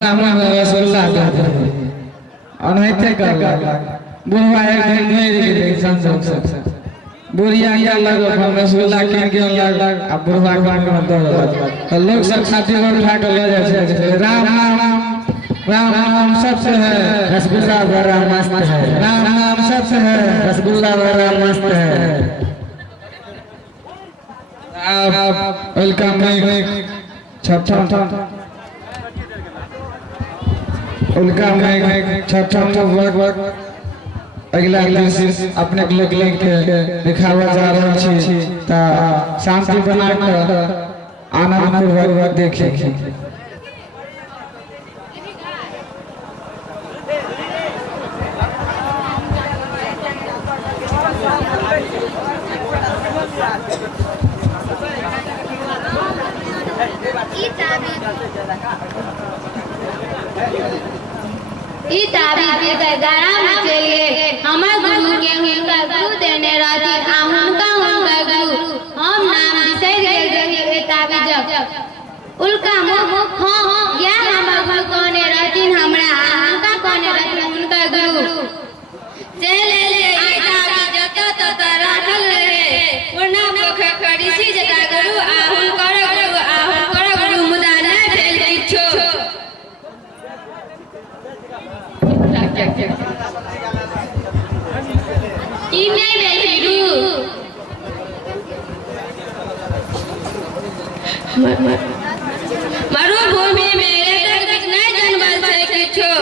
रसगुल्ला और नहीं थे कर बुढ़वा एक दिन नहीं दिखे संसद से बुढ़िया क्या लग रसगुल्ला किन के लग अब बुढ़वा का दो लोग सब खाते हुए उठा कर ले जाते राम नाम राम नाम सबसे है रसगुल्ला बड़ा मस्त है। राम नाम सबसे है रसगुल्ला बड़ा मस्त है। आप वेलकम छठा उनका मैं छठा वर्ग अगला अपने लोग के दिखावा जा रहा छी ता शांति बना कर आनंद पूर्वक देखे। के लिए हमार गुरु के हुनका गुरु देने रहती हुनका गुरु हम नाम बिसर गए ताबीज उनका मुख हाँ या हमार गुरु कोने रहती हमरा हुनका कोने रहती उनका गुरु चले ले ताबीज तत राखल रहे पूर्ण मुख करिसी जता गुरु हुनकर गुरु मुदा न भेल किछो मरुभूमि में नहीं जन्मल छै किछो